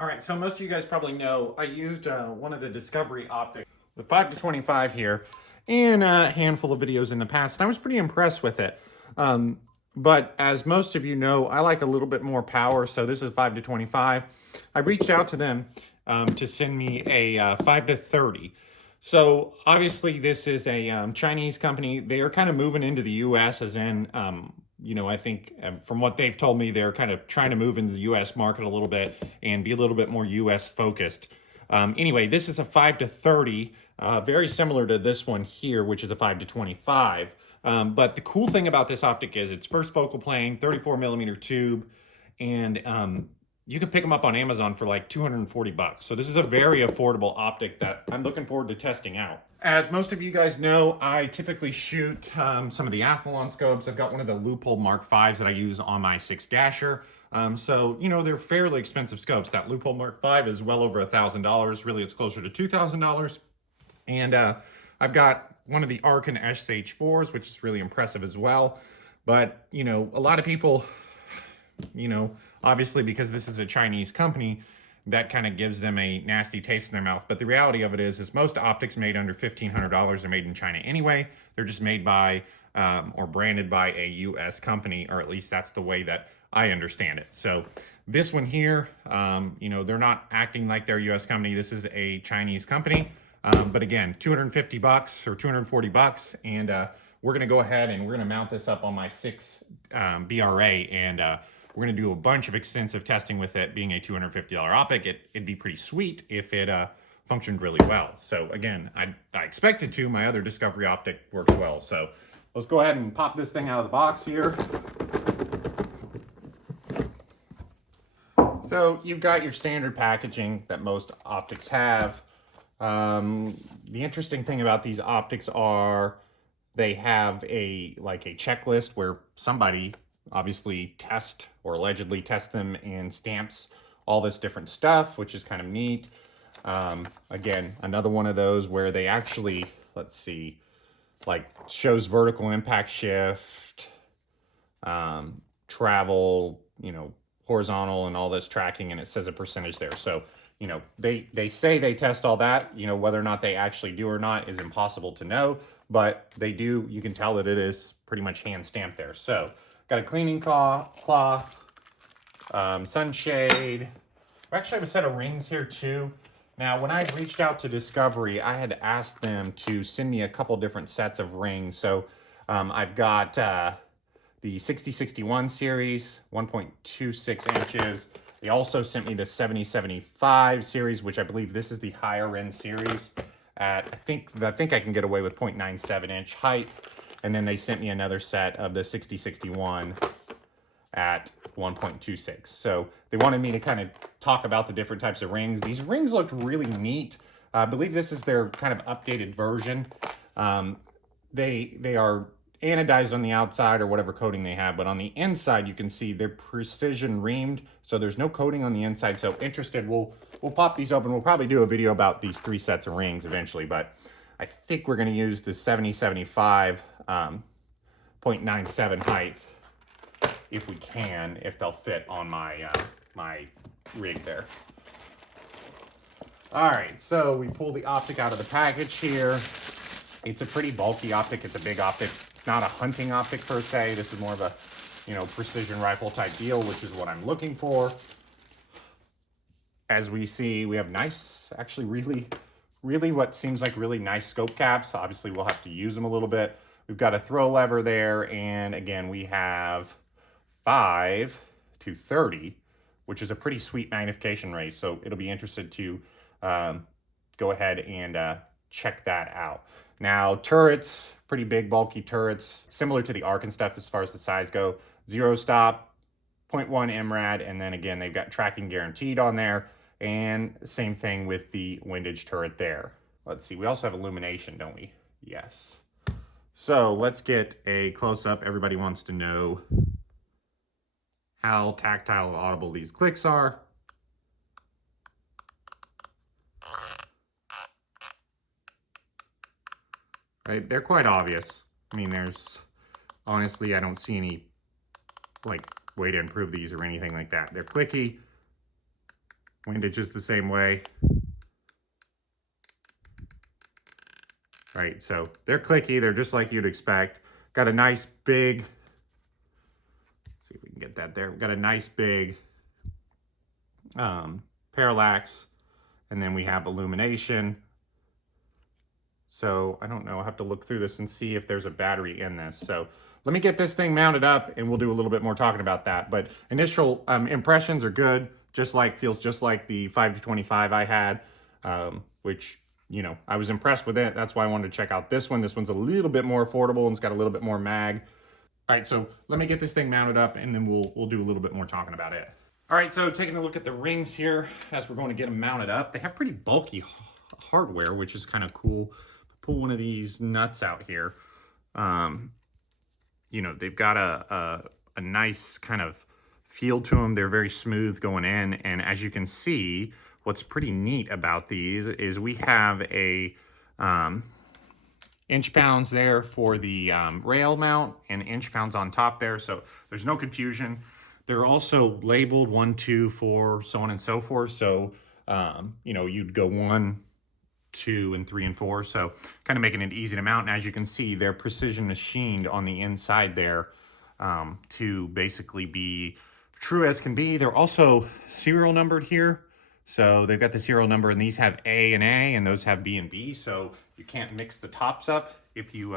All right, so most of you guys probably know I used one of the Discovery optics, the 5 to 25 here, in a handful of videos in the past, and I was pretty impressed with it. Um, but as most of you know, I like a little bit more power, so this is 5 to 25. I reached out to them to send me a 5 to 30. So obviously this is a Chinese company. They are kind of moving into the U.S. as in, I think from what they've told me, they're kind of trying to move into the U.S. market a little bit and be a little bit more U.S. focused. Anyway, this is a 5 to 30, very similar to this one here, which is a 5 to 25. But the cool thing about this optic is it's first focal plane, 34 millimeter tube, and you can pick them up on Amazon for like 240 bucks. So this is a very affordable optic that I'm looking forward to testing out. As most of you guys know, I typically shoot some of the Athlon scopes. I've got one of the Loophole Mark 5s that I use on my 6 Dasher. So, they're fairly expensive scopes. That Loophole Mark 5 is well over $1,000. Really, it's closer to $2,000. And I've got one of the Arkin SH4s, which is really impressive as well. But, a lot of people, obviously because this is a Chinese company, that kind of gives them a nasty taste in their mouth. But the reality of it is most optics made under $1,500 are made in China anyway. They're just made by or branded by a U.S. company, or at least that's the way that I understand it. So this one here, they're not acting like they're a U.S. company. This is a Chinese company. But again, 250 bucks or 240 bucks. And we're going to go ahead and we're going to mount this up on my 6 BRA, and we're going to do a bunch of extensive testing with it. Being a $250 optic, it'd be pretty sweet if it functioned really well. So again, I expect it to. My other Discovery optic works well. So let's go ahead and pop this thing out of the box here. So you've got your standard packaging that most optics have. The interesting thing about these optics are they have a checklist where somebody obviously test or allegedly test them and stamps all this different stuff, which is kind of neat. Again, another one of those where they actually, let's see, shows vertical impact shift, travel, horizontal and all this tracking, and it says a percentage there. So, they say they test all that. Whether or not they actually do or not is impossible to know, but they do. You can tell that it is pretty much hand stamped there. So got a cleaning cloth, sunshade. I actually have a set of rings here too. Now, when I reached out to Discovery, I had asked them to send me a couple different sets of rings. So I've got the 6061 series, 1.26 inches. They also sent me the 7075 series, which I believe this is the higher end series at, I think I can get away with 0.97 inch height. And then they sent me another set of the 6061 at 1.26. So they wanted me to kind of talk about the different types of rings. These rings looked really neat. I believe this is their kind of updated version. They are anodized on the outside or whatever coating they have, but on the inside you can see they're precision reamed, so there's no coating on the inside. So interested, we'll pop these open. We'll probably do a video about these 3 sets of rings eventually, but I think we're going to use the 7075 0.97 height if we can, if they'll fit on my my rig there. All right, so we pull the optic out of the package here. It's a pretty bulky optic. It's a big optic. It's not a hunting optic per se. This is more of a, precision rifle type deal, which is what I'm looking for. As we see, we have nice, actually really what seems like really nice scope caps. Obviously, we'll have to use them a little bit. We've got a throw lever there, and again, we have 5 to 30, which is a pretty sweet magnification rate. So it'll be interested to go ahead and check that out. Now, turrets, pretty big, bulky turrets, similar to the Arkin stuff as far as the size go. 0 stop, 0.1 MRAD, and then again, they've got tracking guaranteed on there. And same thing with the windage turret there. Let's see, we also have illumination, don't we? Yes. So let's get a close-up. Everybody wants to know how tactile and audible these clicks are. Right, they're quite obvious. I mean, honestly, I don't see any way to improve these or anything like that. They're clicky. Windage is the same way. Right, so they're clicky. They're just like you'd expect. Got a nice big, see if we can get that there. We've got a nice big parallax, and then we have illumination. So I don't know, I'll have to look through this and see if there's a battery in this. So let me get this thing mounted up and we'll do a little bit more talking about that. But initial impressions are good, feels just like the 5-25 I had, which, you know, I was impressed with it. That's why I wanted to check out this one. This one's a little bit more affordable and it's got a little bit more mag. All right, so let me get this thing mounted up and then we'll do a little bit more talking about it. All right, so taking a look at the rings here as we're going to get them mounted up. They have pretty bulky hardware, which is kind of cool. Pull one of these nuts out here. You know, they've got a nice kind of feel to them. They're very smooth going in. And as you can see, what's pretty neat about these is we have a inch pounds there for the rail mount and inch pounds on top there. So there's no confusion. They're also labeled 1, 2, 4, so on and so forth. So, you know, you'd go 1, 2, and 3, and 4. So kind of making it easy to mount. And as you can see, they're precision machined on the inside there to basically be true as can be. They're also serial numbered here. So they've got the serial number, and these have A and A, and those have B and B. So you can't mix the tops up. If you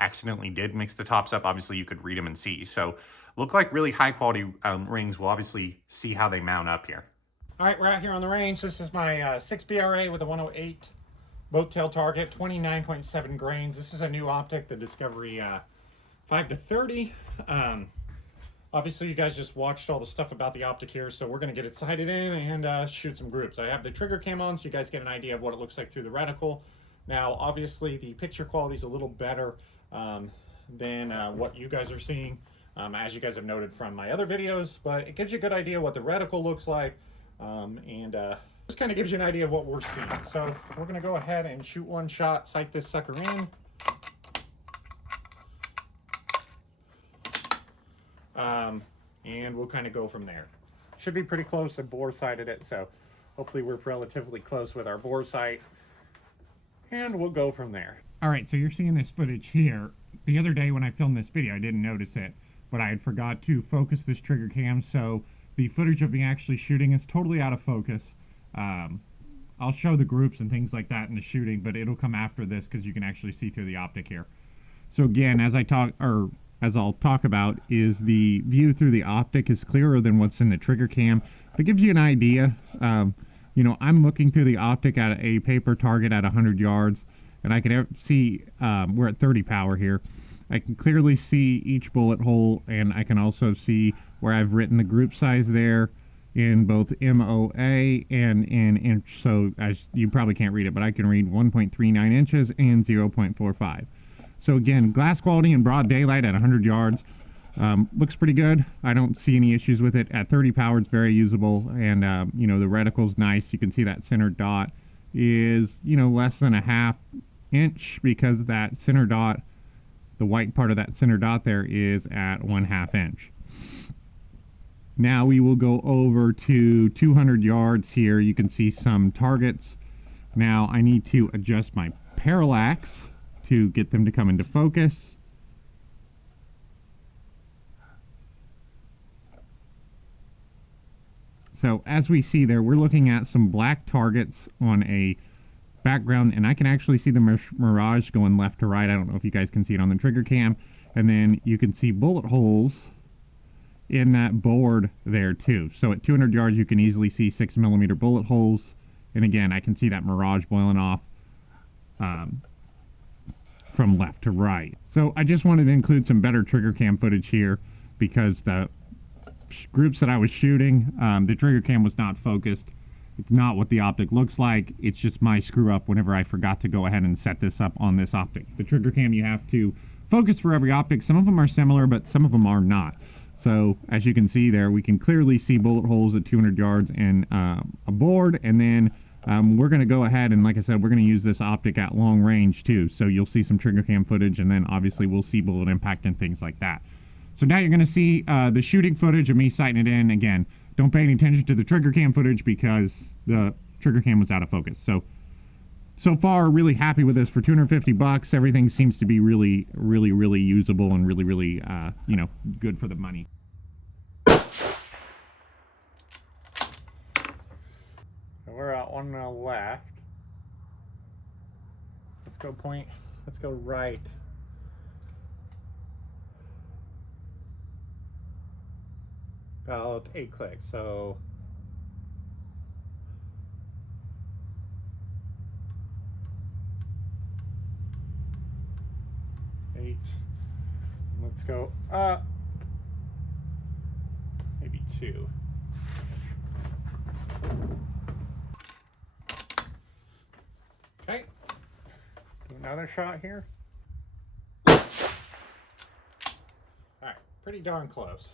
accidentally did mix the tops up, obviously you could read them and see. So look like really high quality rings. We'll obviously see how they mount up here. All right, we're out here on the range. This is my 6 BRA with a 108 boat tail target, 29.7 grains. This is a new optic, the Discovery 5-30. Obviously, you guys just watched all the stuff about the optic here, so we're going to get it sighted in and shoot some groups. I have the trigger cam on so you guys get an idea of what it looks like through the reticle. Now, obviously, the picture quality is a little better than what you guys are seeing, as you guys have noted from my other videos, but it gives you a good idea what the reticle looks like, and just kind of gives you an idea of what we're seeing. So we're going to go ahead and shoot one shot, sight this sucker in. And we'll kind of go from there. Should be pretty close. I bore sighted it, so hopefully we're relatively close with our bore sight. And we'll go from there. All right, so you're seeing this footage here. The other day when I filmed this video, I didn't notice it, but I had forgot to focus this trigger cam, so the footage of me actually shooting is totally out of focus. I'll show the groups and things like that in the shooting, but it'll come after this because you can actually see through the optic here. So again, as I'll talk about, is the view through the optic is clearer than what's in the trigger cam. It gives you an idea. You know, I'm looking through the optic at a paper target at 100 yards, and I can see we're at 30 power here. I can clearly see each bullet hole, and I can also see where I've written the group size there in both MOA and in inch. So as you probably can't read it, but I can read 1.39 inches and 0.45. So again, glass quality in broad daylight at 100 yards looks pretty good. I don't see any issues with it. At 30 power, it's very usable, and you know, the reticle's nice. You can see that center dot is, you know, less than a ½ inch, because that center dot, the white part of that center dot there, is at 1/2 inch. Now we will go over to 200 yards here. You can see some targets. Now I need to adjust my parallax to get them to come into focus. So as we see there, we're looking at some black targets on a background, and I can actually see the mirage going left to right. I don't know if you guys can see it on the trigger cam. And then you can see bullet holes in that board there too. So at 200 yards, you can easily see 6mm bullet holes. And again, I can see that mirage boiling off from left to right. So I just wanted to include some better trigger cam footage here, because the groups that I was shooting, the trigger cam was not focused. It's not what the optic looks like. It's just my screw up whenever I forgot to go ahead and set this up on this optic. The trigger cam, you have to focus for every optic. Some of them are similar, but some of them are not. So as you can see there, we can clearly see bullet holes at 200 yards in a board. And then we're going to go ahead and, like I said, we're going to use this optic at long range too. So you'll see some trigger cam footage, and then obviously we'll see bullet impact and things like that. So now you're going to see the shooting footage of me sighting it in. Again, don't pay any attention to the trigger cam footage because the trigger cam was out of focus. So far, really happy with this for 250 bucks. Everything seems to be really usable and really, you know, good for the money. We're at one on the left. Let's go point. Let's go right. About 8 clicks. So eight. Let's go up. Maybe 2. Okay. Do another shot here. All right, pretty darn close.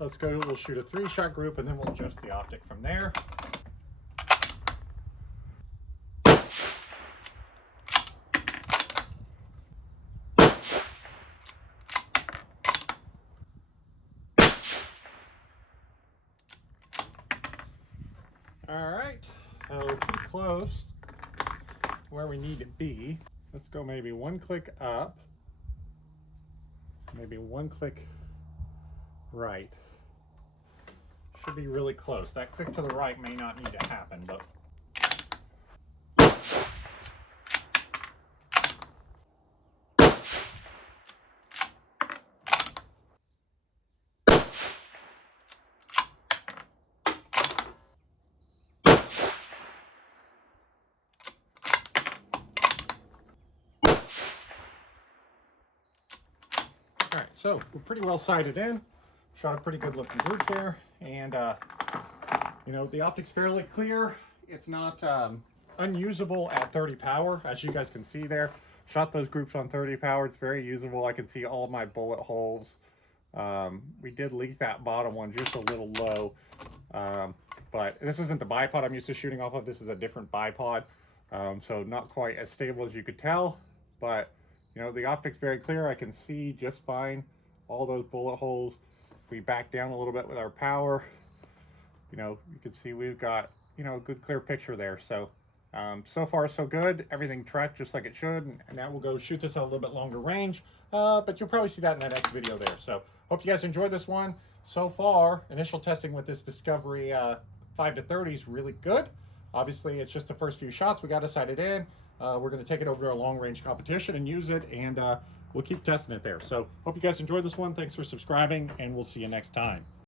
Let's go, we'll shoot a 3-shot group and then we'll adjust the optic from there. All right, so pretty close to where we need to be. Let's go maybe 1 click up, maybe 1 click right. Should be really close. That click to the right may not need to happen, but all right, so we're pretty well sighted in. Shot a pretty good looking group there, and you know, the optic's fairly clear. It's not unusable at 30 power, as you guys can see there. Shot those groups on 30 power. It's very usable. I can see all of my bullet holes. We did leak that bottom one just a little low, but this isn't the bipod I'm used to shooting off of. This is a different bipod, so not quite as stable as you could tell, but you know, the optic's very clear. I can see just fine all those bullet holes. If we back down a little bit with our power, you know, you can see we've got, you know, a good clear picture there. So so far so good. Everything tracked just like it should, and now we'll go shoot this at a little bit longer range, but you'll probably see that in the next video there. So hope you guys enjoyed this one. So far, initial testing with this Discovery 5 to 30 is really good. Obviously, it's just the first few shots. We got to sight it in. We're going to take it over to our long range competition and use it, and we'll keep testing it there. So hope you guys enjoyed this one. Thanks for subscribing, and we'll see you next time.